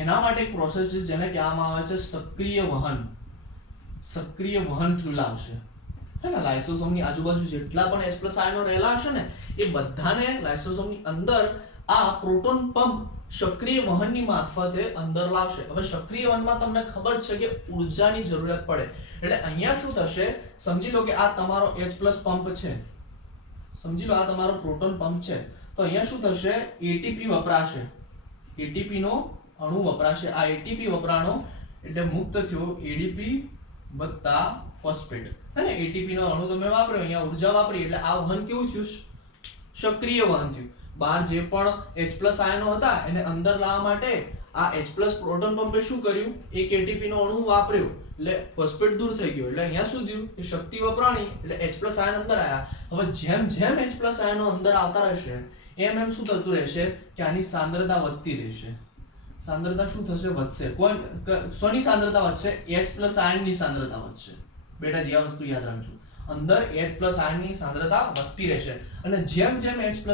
એના માટે એક પ્રોસેસ છે જેને કહેવામાં આવે છે સક્રિય વહન થ્રુ લાવશે, હે ને? લાઇસોસોમની આજુબાજુ જેટલા પણ H+ આયનો રહેલા હશે ને એ બધાને લાઇસોસોમની અંદર આ પ્રોટોન પંપ સક્રિય વહનની મારફતે અંદર લાવશે. હવે સક્રિય વહનમાં તમને ખબર છે કે ઊર્જાની જરૂરિયાત પડે, એટલે અહીંયા શું થશે? સમજી લો કે આ તમારો H+ પંપ છે, સમજી લો આ તમારો પ્રોટોન પંપ છે, તો અહીંયા શું થશે? ATP વપરાશે, ATP નો અણુ વપરાશે. આ ATP વપરાણો એટલે મુક્ત થયો ADP વત્તા ફોસ્ફેટ, હે ને? ATP નો અણુ તમે વાપર્યો, અહીંયા ઊર્જા વાપરી, એટલે આ વહન કેવું થયું? સક્રિય વહન થયું. બહાર જે પણ H+ આયનો હતા એને અંદર લાવવા માટે આ H+ પ્રોટોન પંપે શું કર્યું? એક ATP નો અણુ વાપર્યો એટલે ફોસ્ફેટ દૂર થઈ ગયો, એટલે અહીંયા શું થયું કે શક્તિ વપરાણી એટલે H+ આયન અંદર આવ્યા. હવે જેમ H+ આયનો અંદર આવતા રહેશે એમ શું થતું રહેશે કે આની સાંદ્રતા વધતી રહેશે. સાંદ્રતા શું થશે? વધશે. શેની સાંદ્રતા વધશે? H+ આયનની સાંદ્રતા વધશે. બેટાજી આ વસ્તુ યાદ રાખજો, અંદર H+ આયનની સાંદ્રતા વધતી રહેશે, અને જેમ H+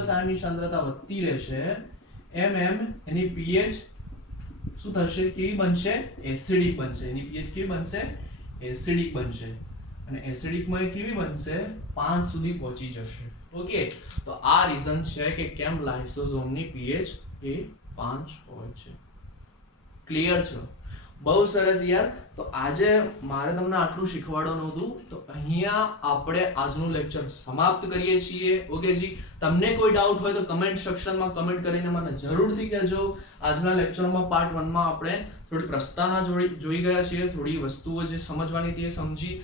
આયનની સાંદ્રતા વધતી રહેશે એમ એની pH શું થશે? કેવી બનશે? એસિડિક બનશે. એની pH કેવી બનશે? એસિડિક બનશે. અને એસિડિકમાં કેવી બનશે? 5 સુધી પહોંચી જશે. ઓકે, તો આ રીઝન છે કે કેમ લાઇસોસોમની pH એ 5 હોય છે. ક્લિયર છે? બહુ સરસ યાર. તો આજે મારે તમને આટલું શીખવાડવાનું હતું, તો અહીંયા આપણે આજનું લેક્ચર સમાપ્ત કરીએ છીએ. ઓકે જી, તમને કોઈ ડાઉટ હોય તો કમેન્ટ સેક્શનમાં કમેન્ટ કરીને મને જરૂરથી કહેજો. આજના લેક્ચરમાં પાર્ટ 1 માં આપણે થોડી પ્રસ્તાવના જોઈ ગયા છીએ, થોડી વસ્તુઓ જે સમજવાની હતી એ સમજી.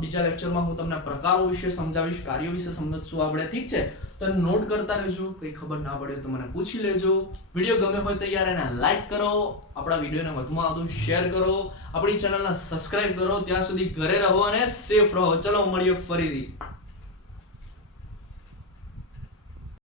બીજા લેક્ચરમાં હું તમને પ્રકારો વિશે સમજાવીશ, કાર્યો વિશે સમજશું આપણે, ઠીક છે? તો નોટ કરતા રહેજો, કંઈ ખબર ના પડે તો મને પૂછી લેજો. વિડીયો ગમે હોય તો યાર એને લાઈક કરો, આપણા વિડીયોને વધુમાં વધુ શેર કરો, આપણી ચેનલને સબસ્ક્રાઇબ કરો. ત્યાં સુધી ઘરે રહો અને સેફ રહો. ચલો મળીએ ફરીથી.